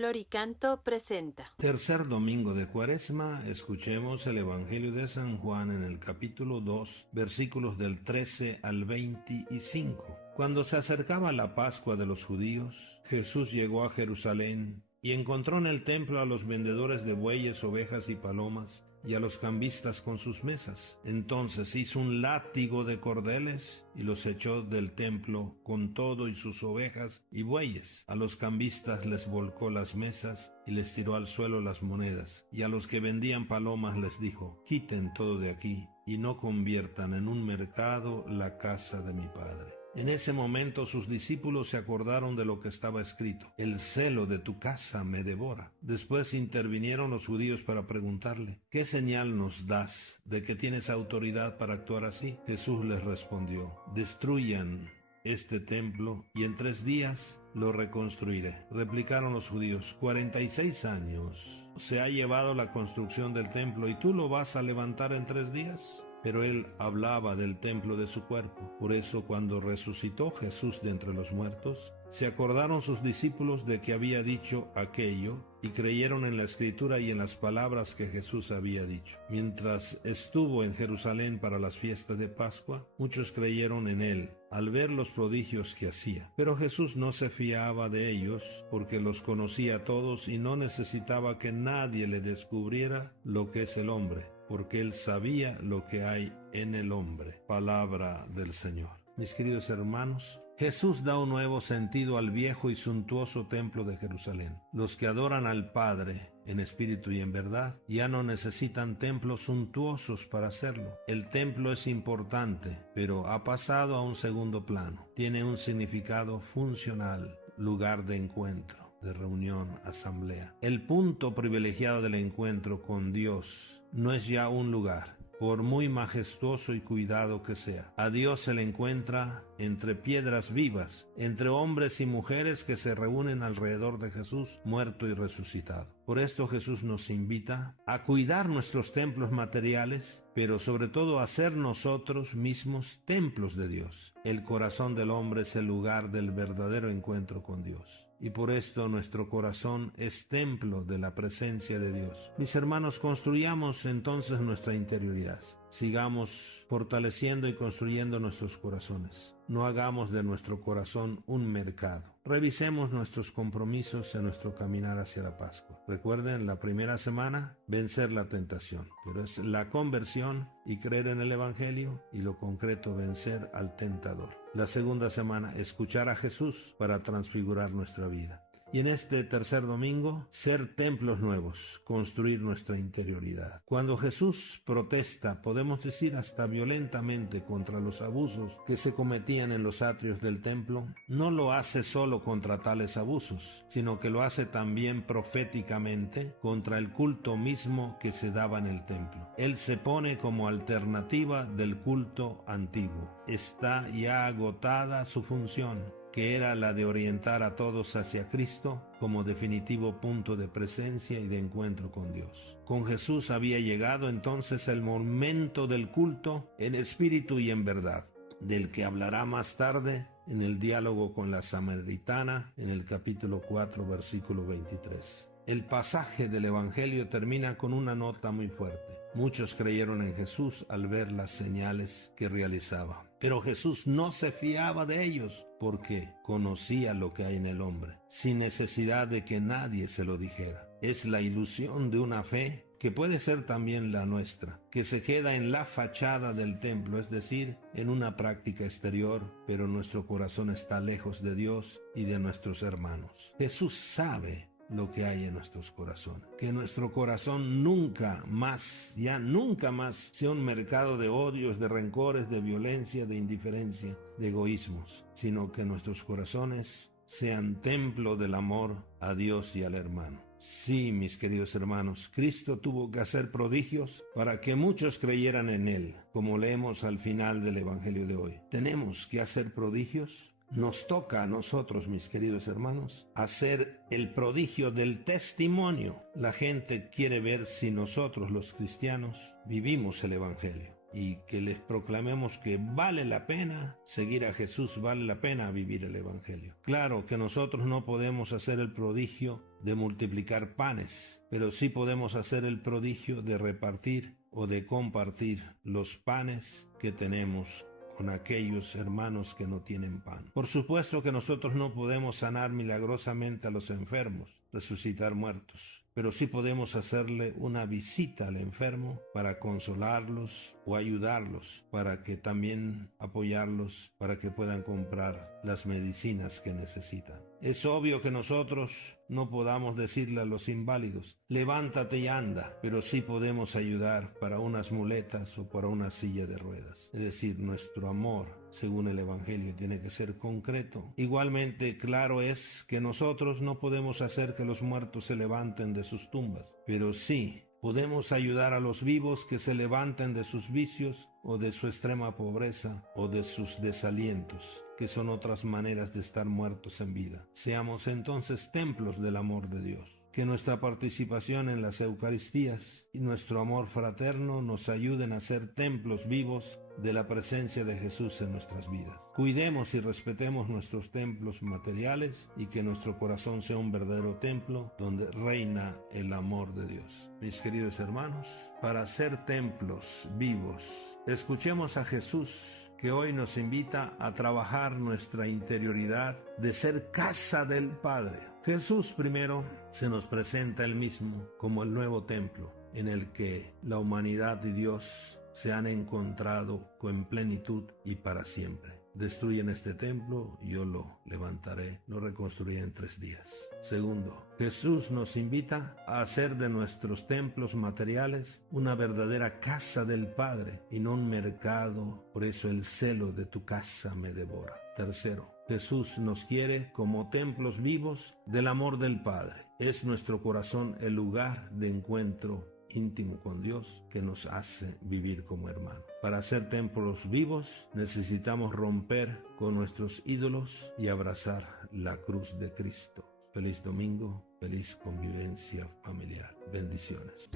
Flor y Canto presenta. Tercer domingo de Cuaresma, escuchemos el Evangelio de San Juan en el capítulo 2, versículos del 13 al 25. Cuando se acercaba la Pascua de los judíos, Jesús llegó a Jerusalén y encontró en el templo a los vendedores de bueyes, ovejas y palomas, y a los cambistas con sus mesas. Entonces hizo un látigo de cordeles y los echó del templo con todo y sus ovejas y bueyes. A los cambistas les volcó las mesas y les tiró al suelo las monedas, y a los que vendían palomas les dijo: quiten todo de aquí y no conviertan en un mercado la casa de mi Padre. En ese momento sus discípulos se acordaron de lo que estaba escrito: el celo de tu casa me devora. Después intervinieron los judíos para preguntarle: ¿qué señal nos das de que tienes autoridad para actuar así? Jesús les respondió: destruyan este templo y en 3 días lo reconstruiré. Replicaron los judíos: 46 años se ha llevado la construcción del templo y tú lo vas a levantar en 3 días. Pero él hablaba del templo de su cuerpo. Por eso, cuando resucitó Jesús de entre los muertos, se acordaron sus discípulos de que había dicho aquello y creyeron en la Escritura y en las palabras que Jesús había dicho. Mientras estuvo en Jerusalén para las fiestas de Pascua, muchos creyeron en él al ver los prodigios que hacía. Pero Jesús no se fiaba de ellos porque los conocía a todos y no necesitaba que nadie le descubriera lo que es el hombre, porque él sabía lo que hay en el hombre. Palabra del Señor. Mis queridos hermanos, Jesús da un nuevo sentido al viejo y suntuoso templo de Jerusalén. Los que adoran al Padre en espíritu y en verdad ya no necesitan templos suntuosos para hacerlo. El templo es importante, pero ha pasado a un segundo plano. Tiene un significado funcional, lugar de encuentro, de reunión, asamblea. El punto privilegiado del encuentro con Dios no es ya un lugar, por muy majestuoso y cuidado que sea. A Dios se le encuentra entre piedras vivas, entre hombres y mujeres que se reúnen alrededor de Jesús, muerto y resucitado. Por esto Jesús nos invita a cuidar nuestros templos materiales, pero sobre todo a ser nosotros mismos templos de Dios. El corazón del hombre es el lugar del verdadero encuentro con Dios, y por esto nuestro corazón es templo de la presencia de Dios. Mis hermanos, construyamos entonces nuestra interioridad. Sigamos fortaleciendo y construyendo nuestros corazones. No hagamos de nuestro corazón un mercado. Revisemos nuestros compromisos en nuestro caminar hacia la Pascua. Recuerden, la primera semana, vencer la tentación, pero es la conversión y creer en el Evangelio, y lo concreto, vencer al tentador. La segunda semana, escuchar a Jesús para transfigurar nuestra vida. Y en este tercer domingo, ser templos nuevos, construir nuestra interioridad. Cuando Jesús protesta, podemos decir hasta violentamente, contra los abusos que se cometían en los atrios del templo, no lo hace solo contra tales abusos, sino que lo hace también proféticamente contra el culto mismo que se daba en el templo. Él se pone como alternativa del culto antiguo. Está ya agotada su función, que era la de orientar a todos hacia Cristo como definitivo punto de presencia y de encuentro con Dios. Con Jesús había llegado entonces el momento del culto en espíritu y en verdad, del que hablará más tarde en el diálogo con la samaritana en el capítulo 4, versículo 23. El pasaje del Evangelio termina con una nota muy fuerte. Muchos creyeron en Jesús al ver las señales que realizaba. Pero Jesús no se fiaba de ellos porque conocía lo que hay en el hombre, sin necesidad de que nadie se lo dijera. Es la ilusión de una fe que puede ser también la nuestra, que se queda en la fachada del templo, es decir, en una práctica exterior, pero nuestro corazón está lejos de Dios y de nuestros hermanos. Jesús sabe lo que hay en nuestros corazones. Que nuestro corazón nunca más, ya nunca más, sea un mercado de odios, de rencores, de violencia, de indiferencia, de egoísmos, sino que nuestros corazones sean templo del amor a Dios y al hermano. Sí, mis queridos hermanos, Cristo tuvo que hacer prodigios para que muchos creyeran en Él, como leemos al final del Evangelio de hoy. ¿Tenemos que hacer prodigios? Nos toca a nosotros, mis queridos hermanos, hacer el prodigio del testimonio. La gente quiere ver si nosotros, los cristianos, vivimos el Evangelio. y que les proclamemos que vale la pena seguir a Jesús, vale la pena vivir el Evangelio. Claro que nosotros no podemos hacer el prodigio de multiplicar panes, pero sí podemos hacer el prodigio de repartir o de compartir los panes que tenemos con aquellos hermanos que no tienen pan. Por supuesto que nosotros no podemos sanar milagrosamente a los enfermos, resucitar muertos, pero sí podemos hacerle una visita al enfermo para consolarlos o ayudarlos, para que también apoyarlos, para que puedan comprar las medicinas que necesitan. Es obvio que nosotros no podamos decirle a los inválidos, levántate y anda, pero sí podemos ayudar para unas muletas o para una silla de ruedas. Es decir, nuestro amor, según el Evangelio, tiene que ser concreto. Igualmente, claro es que nosotros no podemos hacer que los muertos se levanten de sus tumbas, pero sí podemos ayudar a los vivos que se levanten de sus vicios o de su extrema pobreza o de sus desalientos, que son otras maneras de estar muertos en vida. Seamos entonces templos del amor de Dios. Que nuestra participación en las Eucaristías y nuestro amor fraterno nos ayuden a ser templos vivos de la presencia de Jesús en nuestras vidas. Cuidemos y respetemos nuestros templos materiales y que nuestro corazón sea un verdadero templo donde reina el amor de Dios. Mis queridos hermanos, para ser templos vivos, escuchemos a Jesús, que hoy nos invita a trabajar nuestra interioridad de ser casa del Padre. Jesús primero se nos presenta él mismo como el nuevo templo en el que la humanidad y Dios se han encontrado con plenitud y para siempre. Destruyen este templo y yo lo levantaré, lo reconstruiré en 3 días. Segundo, Jesús nos invita a hacer de nuestros templos materiales una verdadera casa del Padre y no un mercado, por eso el celo de tu casa me devora. Tercero, Jesús nos quiere como templos vivos del amor del Padre. Es nuestro corazón el lugar de encuentro íntimo con Dios que nos hace vivir como hermanos. Para ser templos vivos necesitamos romper con nuestros ídolos y abrazar la cruz de Cristo. Feliz domingo, feliz convivencia familiar. Bendiciones.